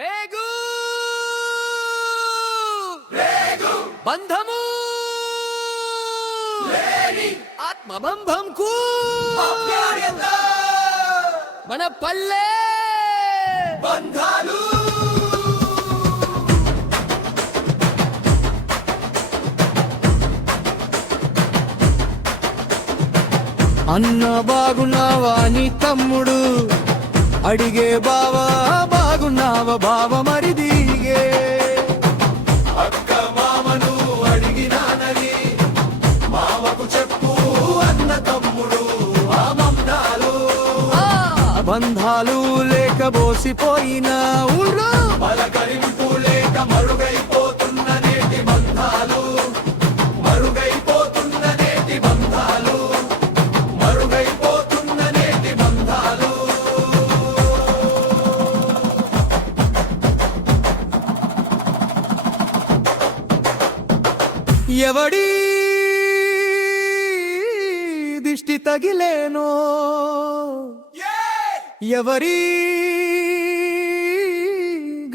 పేగు బంధము ఆత్మబంధంకు మన పల్లె బంధాలు అన్న బాగున్నావా నీ తమ్ముడు అడిగే బావా బాగున్నావా బావ మరి దిగే అక్క మామను అడిగినానని మామకు చెప్పు అన్న తమ్ముడు ఆ బంధాలు బంధాలు లేక బోసిపోయిన ఊళ్ళో పలకరింపు లేక మరుగైపోతున్న నేటి బంధాలు మరుగైపోతున్న నేటి బంధాలు మరుగైపోతున్న నేటి బంధాలు ఎవడి దిష్టి తగిలేనో ఎవరి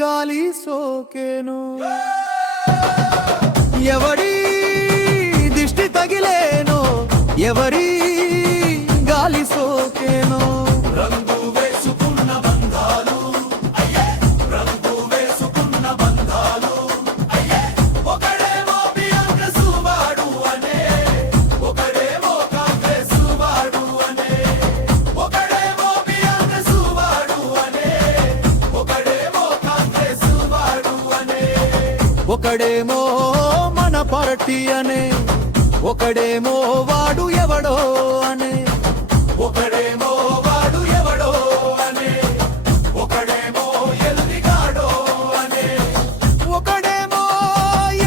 గాలి సోకేను ఎవరి దిష్టి తగిలేనో ఎవరి గాలి సోకేను రంగు వేసుకున్న బంధాలు రంగు వేసుకున్న బంధాలు ఒకడేమో కాంగ్రెస్ వాడు అనే ఒకడేమో కాంగ్రెస్ వాడు అనే ఒకడేమో కాంగ్రెస్ వాడు అనే ఒకడేమో కాంగ్రెస్ వాడు అనే ఒకడేమో మన పార్టీ అనే ఒకడేమో వాడు ఎవడో అనే ఒకడేమో వాడు ఎవడో అనే ఒకడేమో ఎల్లిగాడో అనే ఒకడేమో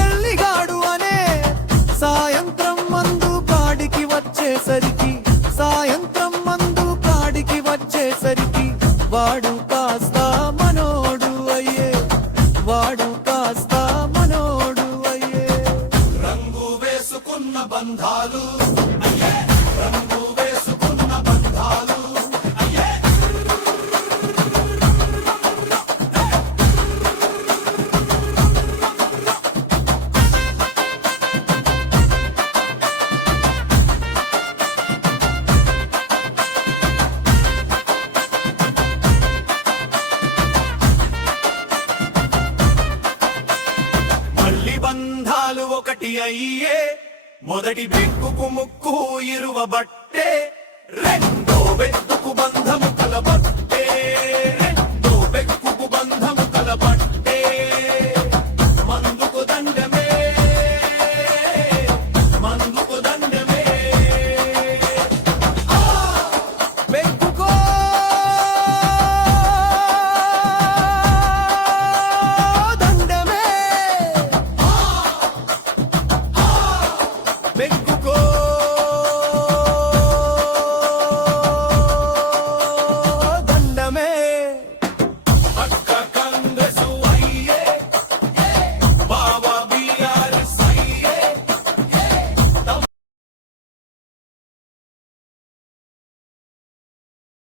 ఎల్లిగాడు అనే సాయంత్రం మందు కాడికి వచ్చేసరికి సాయంత్రం మందు కాడికి వచ్చేసరికి వాడు కాస్త మనోడు అయ్యే వాడు కాస్త మనోడు అయ్యే రంగు వేసుకున్న బంధాలు రంగు వేసుకున్న బంధాలు మళ్ళీ బంధాలు ఒకటి అయ్యే మొదటి బెక్కుకు ముక్కు ఇరువబట్టే రెండో బెత్తుకు బంధము కలబట్టే